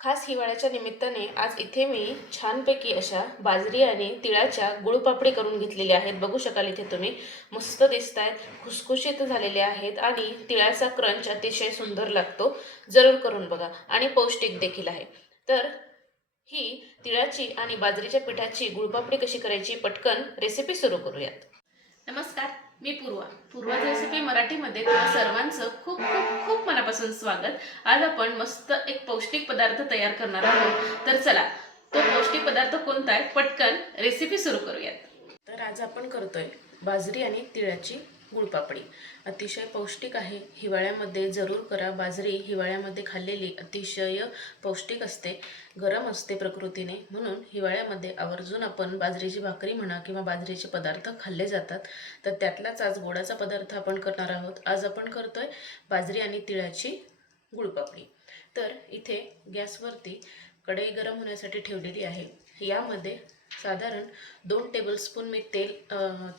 खास हिवाळ्याच्या निमित्ताने आज इथे मी छानपैकी अशा बाजरी आणि तिळाच्या गुळपापडी करून घेतलेल्या आहेत. बघू शकाल इथे तुम्ही. मस्त दिसत आहेत खुसखुशीत झालेले आहेत आणि तिळाचा क्रंच अतिशय सुंदर लागतो. जरूर करून बघा. आणि पौष्टिक देखील आहे. तर ही तिळाची आणि बाजरीच्या पिठाची गुळपापडी कशी करायची पटकन रेसिपी सुरू करूयात. नमस्कार. मी पूर्वा. पूर्वा रेसिपी मराठीमध्ये तुम्हा सर्वांचं खूप खूप खूप मनापासून स्वागत. आज आपण मस्त एक पौष्टिक पदार्थ तयार करणार आहोत. तर चला तो पौष्टिक पदार्थ कोणता आहे? पटकन रेसिपी सुरू करूयात. तर आज आपण करतोय बाजरी आणि तिळाची गुळपापडी. अतिशय पौष्टिक आहे. हिवाळ्यामध्ये जरूर करा. बाजरी हिवाळ्यामध्ये खाल्लेली अतिशय पौष्टिक असते. गरम असते प्रकृतीने. म्हणून हिवाळ्यामध्ये आवर्जून आपण बाजरीची भाकरी म्हणा किंवा बाजरीचे पदार्थ खाल्ले जातात. तर त्यातलाच आज गोडाचा पदार्थ आपण करणार आहोत. आज आपण करतोय बाजरी आणि तिळाची गुळपापडी. तर इथे गॅसवरती कढई गरम होण्यासाठी ठेवलेली आहे. यामध्ये साधारण दोन टेबलस्पून मी तेल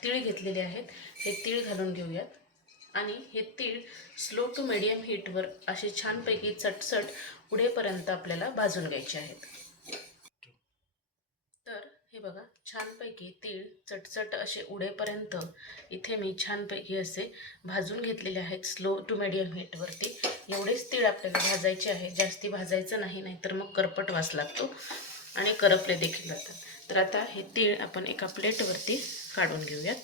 तीळ घेतलेले आहेत. हे तीळ घालून घेऊयात. आणि हे तीळ स्लो टू मिडियम हीटवर असे छानपैकी चटचट पुढेपर्यंत आपल्याला भाजून घ्यायचे आहेत. तर हे बघा छानपैकी तीळ चटचट असे उडेपर्यंत इथे मी छानपैकी असे भाजून घेतलेले आहेत स्लो टू मिडियम हीटवरती एवढेच तीळ आपल्याला भाजायचे आहे. जास्ती भाजायचं नाही नाहीतर मग करपट वास लागतो आणि करपले देखील जातात. तर आता हे तीळ आपण एका प्लेटवरती काढून घेऊयात.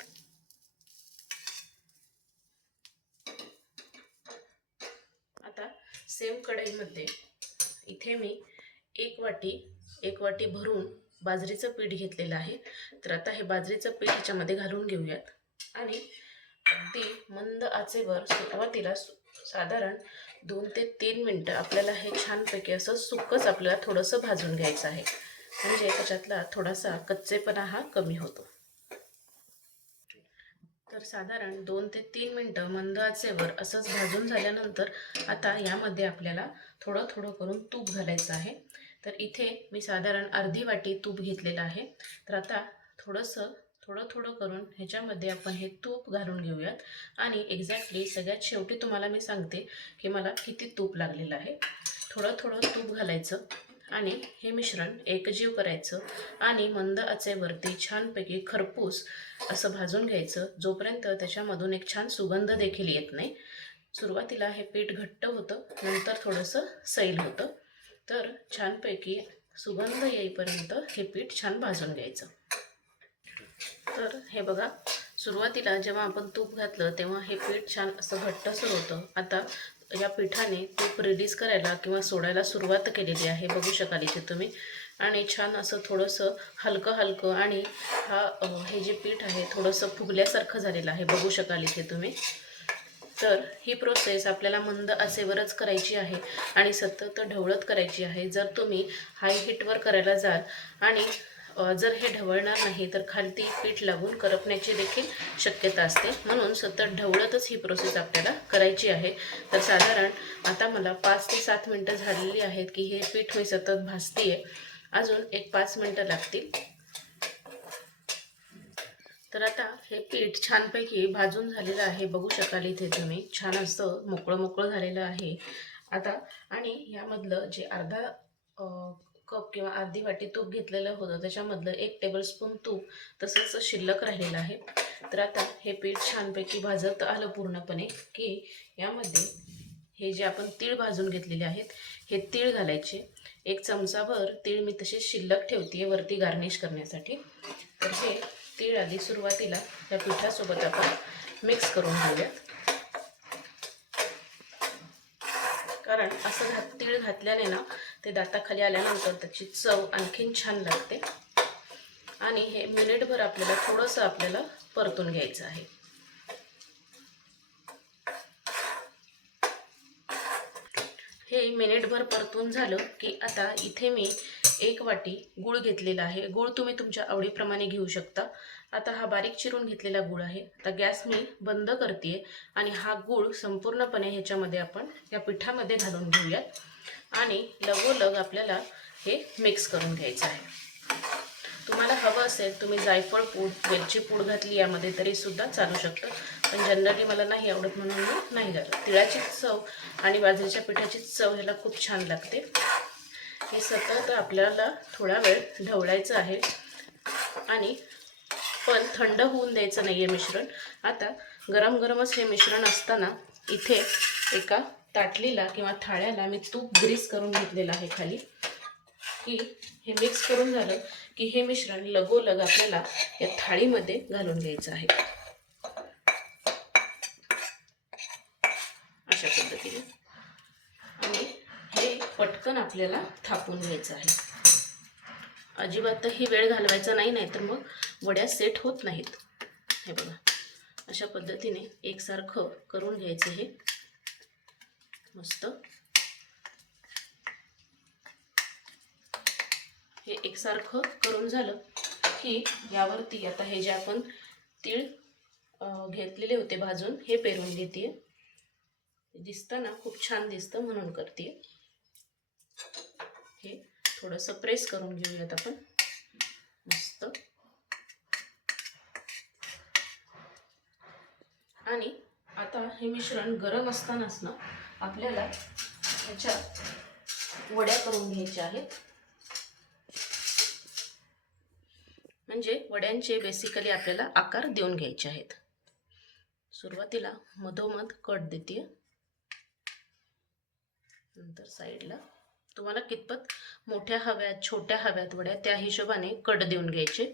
आता सेम कढईमध्ये इथे मी एक वाटी एक वाटी भरून बाजरीचं पीठ घेतलेलं आहे. तर आता हे बाजरीचं पीठ ह्याच्यामध्ये घालून घेऊयात. आणि अगदी मंद आचेवर सुरुवातीला साधारण दोन ते तीन मिनटं आपल्याला हे छानपैकी असं सुकच आपल्याला थोडंसं भाजून घ्यायचं आहे. म्हणजे त्याच्यातला थोडासा कच्चेपणा हा कमी होतो. तर साधारण दोन ते तीन मिनटं मंद आचेवर असंच भाजून झाल्यानंतर आता यामध्ये आपल्याला थोडं थोडं करून तूप घालायचं आहे. तर इथे मी साधारण अर्धी वाटी तूप घेतलेलं आहे. तर आता थोडंसं थोडं थोडं करून ह्याच्यामध्ये आपण हे तूप घालून घेऊयात. आणि एक्झॅक्टली सगळ्यात शेवटी तुम्हाला मी सांगते की मला किती तूप लागलेलं आहे. थोडं थोडं तूप घालायचं. आणि हे मिश्रण एकजीव करायचं आणि मंद आचेवरती छानपैकी खरपूस असं भाजून घ्यायचं. जोपर्यंत त्याच्यामधून एक छान सुगंध देखील येत नाही. सुरुवातीला हे पीठ घट्ट होतं नंतर थोडंसं सैल होतं. तर छानपैकी सुगंध येईपर्यंत हे पीठ छान भाजून घ्यायचं. तर हे बघा सुरुवातीला जेव्हा आपण तूप घातलं तेव्हा हे पीठ छान असं घट्टसर होतं. आता या पिठाने तूप रिलीज करायला किंवा सोडायला सुरुवात केलेली आहे बघू शकाल इथे तुम्ही. आणि छान असं थोडंसं हलकं हलकं आणि हा हे जे पीठ आहे थोडंसं फुगल्यासारखं झालेलं आहे बघू शकाल इथे तुम्ही. तर ही प्रोसेस आपल्याला मंद असेवरच करायची आहे आणि सतत ढवळत करायची आहे. जर तुम्ही हाय हीटवर करायला जाल आणि जर हे ढवळणार नाही तर खालती पीठ लागून करपण्याची देखील शक्यता असते. म्हणून सतत ढवळतच ही प्रोसेस आपल्याला करायची आहे. तर साधारण आता मला पाच ते सात मिनटं झालेली आहेत की हे पीठ मी सतत भाजते अजून एक पाच मिनटं लागतील. तर आता हे पीठ छानपैकी भाजून झालेलं आहे. बघू शकाल इथे तुम्ही. छान असं मोकळं मोकळं झालेलं आहे. आता आणि यामधलं जे अर्धा कप किंवा अर्धी वाटी तूप घेतलेलं होतं. त्याच्यामधलं एक टेबलस्पून तूप तसंच शिल्लक राहिलेलं आहे. तर आता हे पीठ छानपैकी भाजत आलं पूर्णपणे की यामध्ये हे जे आपण तीळ भाजून घेतलेले आहेत हे तीळ घालायचे. एक चमचाभर तीळ मी तसे शिल्लक ठेवते वरती गार्निश करण्यासाठी. तर हे तीळ आधी सुरुवातीला या पिठासोबत आपण मिक्स करून घेऊयात. कारण असं घात तीळ घातल्याने ना ते दाताखाली आल्यानंतर त्याची चव आणखीन छान लागते. आणि हे मिनिटभर आपल्याला थोडंसं आपल्याला परतून घ्यायचं आहे. हे मिनिटभर परतून झालं की आता इथे मी एक वाटी गूळ घेतलेला आहे. गूळ तुम्ही तुमच्या आवडीप्रमाणे घेऊ शकता. आता हा बारीक चिरून घेतलेला गूळ आहे. आता गॅस मी बंद करते आणि हा गूळ संपूर्णपणे ह्याच्यामध्ये आपण या पिठामध्ये घालून घेऊयात. आणि लगोलग आपल्याला हे मिक्स करून घ्यायचं आहे. तुम्हाला हवं असेल तुम्ही जायफळ पूड वेलची पूड घातली यामध्ये तरी सुद्धा चालू शकतं. पण जनरली मला नाही आवडत म्हणून मी नाही घालत. तिळाची चव आणि बाजरीच्या पिठाची चव ह्याला खूप छान लागते. हे सतत आपल्याला थोडा वेळ ढवळायचं आहे. आणि पण थंड होऊन द्यायचं नाही आहे मिश्रण. आता गरम गरमच हे मिश्रण असताना इथे एका ताटलीला किंवा थाळ्याला मी तूप ग्रीस करून घेतलेलं आहे खाली. की हे मिक्स करून झालं की हे मिश्रण लगोलग आपल्याला या थाळीमध्ये घालून घ्यायचं आहे अशा पद्धतीने आणि हे पटकन आपल्याला थापून घ्यायचं आहे. अजिबात ही वेळ घालवायचा नाही नाही तर मग वड्या सेट होत नाहीत. हे बघा. अशा पद्धतीने एकसारखं करून घ्यायचं हे. मस्त. हे एकसारखं करून झालं की यावरती आता हे जे आपण तीळ घेतलेले होते भाजून हे पेरून घेते दिसताना खूप छान दिसतं म्हणून करते हे थोडंसं प्रेस करून घेऊयात आपण. मस्त. आणि आता हे मिश्रण गरम असतानाच ना आपल्याला ह्याच्या वड्या करून घ्यायच्या आहेत. म्हणजे वड्यांचे बेसिकली आपल्याला आकार देऊन घ्यायचे आहेत. सुरुवातीला मधोमध कट देते नंतर साईडला तुम्हाला कितपत मोठ्या हव्यात छोट्या हव्यात वड्या त्या हिशोबाने कट देऊन घ्यायचे.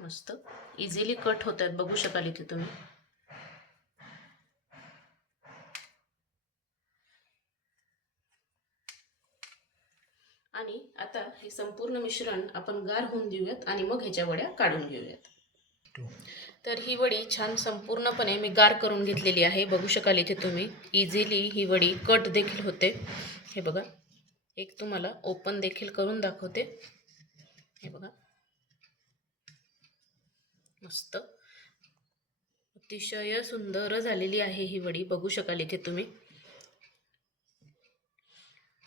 मस्त. इझिली कट होत आहेत. बघू शकाल इथे तुम्ही. आणि आता हे संपूर्ण मिश्रण आपण गार होऊन देऊयात आणि मग ह्याच्या वड्या काढून घेऊयात. तर ही वडी छान संपूर्णपणे मी गार करून घेतलेली आहे. बघू शकाल इथे तुम्ही. इझिली ही वडी कट देखील होते. हे बघा. एक तुम्हाला ओपन देखील करून दाखवते. हे बघा. मस्त. अतिशय सुंदर झालेली आहे ही वडी. बघू शकाल इथे तुम्ही.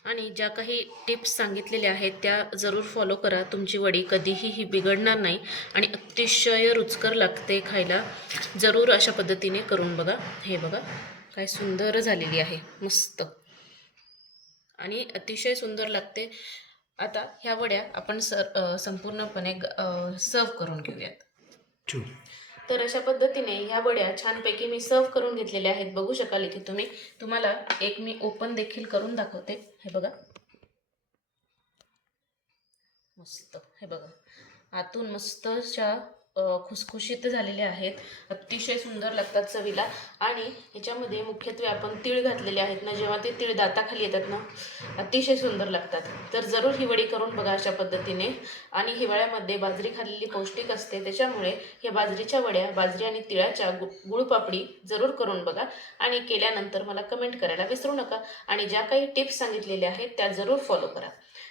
आणि ज्या काही टिप्स सांगितलेल्या आहेत त्या जरूर फॉलो करा. तुमची वडी कधीही ही बिघडणार नाही आणि अतिशय रुचकर लागते खायला. जरूर अशा पद्धतीने करून बघा. हे बघा काय सुंदर झालेली आहे. मस्त. आणि अतिशय सुंदर लागते. आता ह्या वड्या आपण सर संपूर्णपणे सर्व करून घेऊयात. तर अशा पद्धतीने ह्या वड्या छानपैकी मी सर्व करून घेतलेल्या आहेत. बघू शकाल इथे तुम्ही. तुम्हाला एक मी ओपन देखील करून दाखवते. हे बघा. मस्त. हे बघा. आतून मस्त अशा खुसखुशीत झालेले आहेत. अतिशय सुंदर लागतात चवीला. आणि ह्याच्यामध्ये मुख्यत्वे आपण तीळ घातलेले आहेत ना जेव्हा ते तीळ दाताखाली येतात ना अतिशय सुंदर लागतात. तर जरूर ही वडी करून बघा अशा पद्धतीने. आणि हिवाळ्यामध्ये बाजरी खाल्लेली पौष्टिक असते त्याच्यामुळे या बाजरीच्या वड्या बाजरी आणि तिळाच्या गु गुळपापडी जरूर करून बघा. आणि केल्यानंतर मला कमेंट करायला विसरू नका. आणि ज्या काही टिप्स सांगितलेल्या आहेत त्या जरूर फॉलो करा.